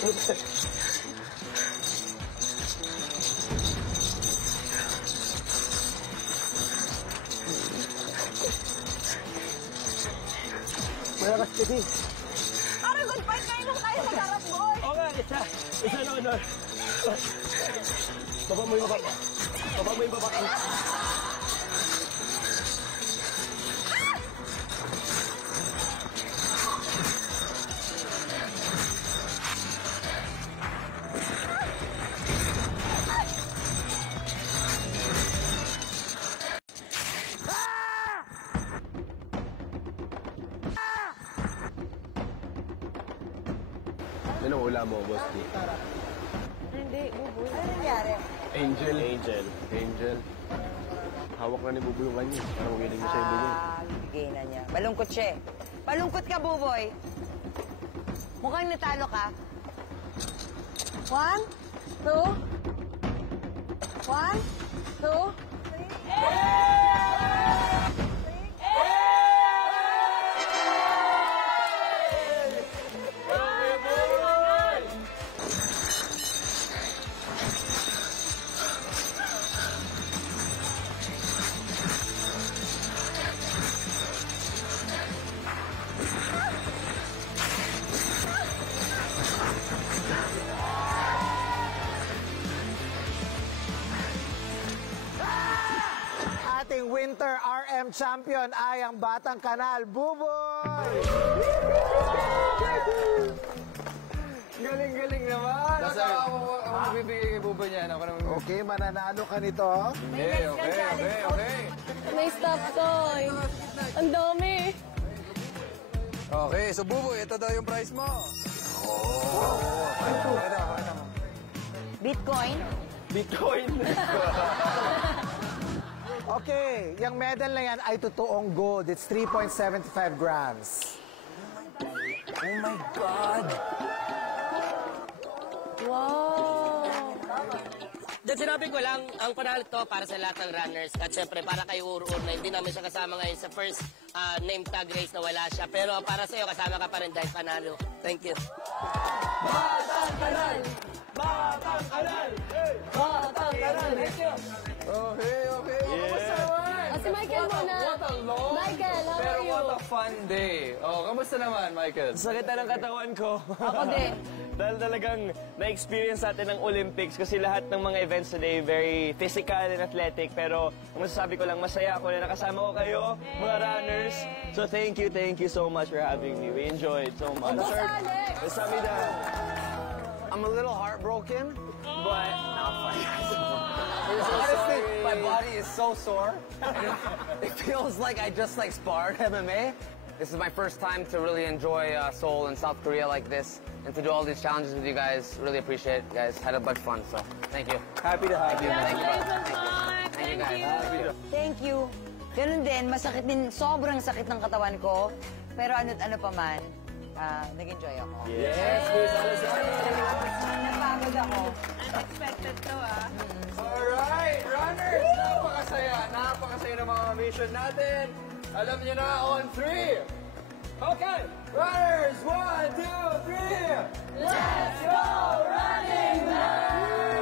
Malakas ka din. Parang good fight kayo nung tayo magharap, boy. Oo nga, isa na honor. Baba mo yung baba. Baba mo yung baba. Ano ulam mo, Boss D? Hindi, Buboy. Ano nangyari? Angel. Angel. Hawak na ni Buboy yung kanya. Parang willing na siya ibigay. Bigay na niya. Malungkot siya eh. Malungkot ka, Buboy. Mukhang natalo ka. 1, 2. 1, 2, 3. Ating Winter RM champion ay ang Batang Kanal, Buboy! Galing-galing naman. Ako bibigay kay Buboy niya. Okay, mananalo ka nito. Okay. May stop toy. Ang dami. Okay, so Buboy, ito daw yung prize mo. Pakita mo. Bitcoin? Bitcoin. Okay, yung medal na yan ay totoong gold. It's 3.75 grams. Oh my God! Wow. Then sinabi ko lang, ang panalo to para sa lahat ng runners. At syempre, para kay Ur-Ur na hindi namin siya kasama ngayon sa first name tag race na wala siya. Pero para sa iyo, kasama ka pa rin dahil panalo. Thank you. Batang Kanal! Batang Kanal! Batang Kanal! Thank you! Okay. Kamusta naman? Si Michael muna. What a long, Michael, how pero are you? what a fun day. Kamusta naman, Michael? Sakit na ng katawan ko. Ako din. Dahil talagang na-experience natin ng Olympics kasi lahat ng mga events today very physical and athletic. Pero ang masasabi ko lang, masaya ako na nakasama ko kayo, mga runners. So thank you so much for having me. We enjoyed so much. Alex! Samida. I'm a little heartbroken, But not fun. honestly, my body is so sore. It feels like I just sparred MMA. This is my first time to really enjoy Seoul and South Korea like this, and to do all these challenges with you guys. Really appreciate it, guys. Had a bunch of fun, so thank you. Happy to have you. Thank you, guys. Thank you. Ganun din, masakit din, sobrang sakit ng katawan ko. Pero ano't ano pa man, nag-enjoy ako. Yes, Miss Alazar. Napagod ako. Unexpected to, Alright, runners! Napakasaya ng mga mission natin. Alam niyo na, on 3. Okay, runners, 1, 2, 3. Let's go running, man!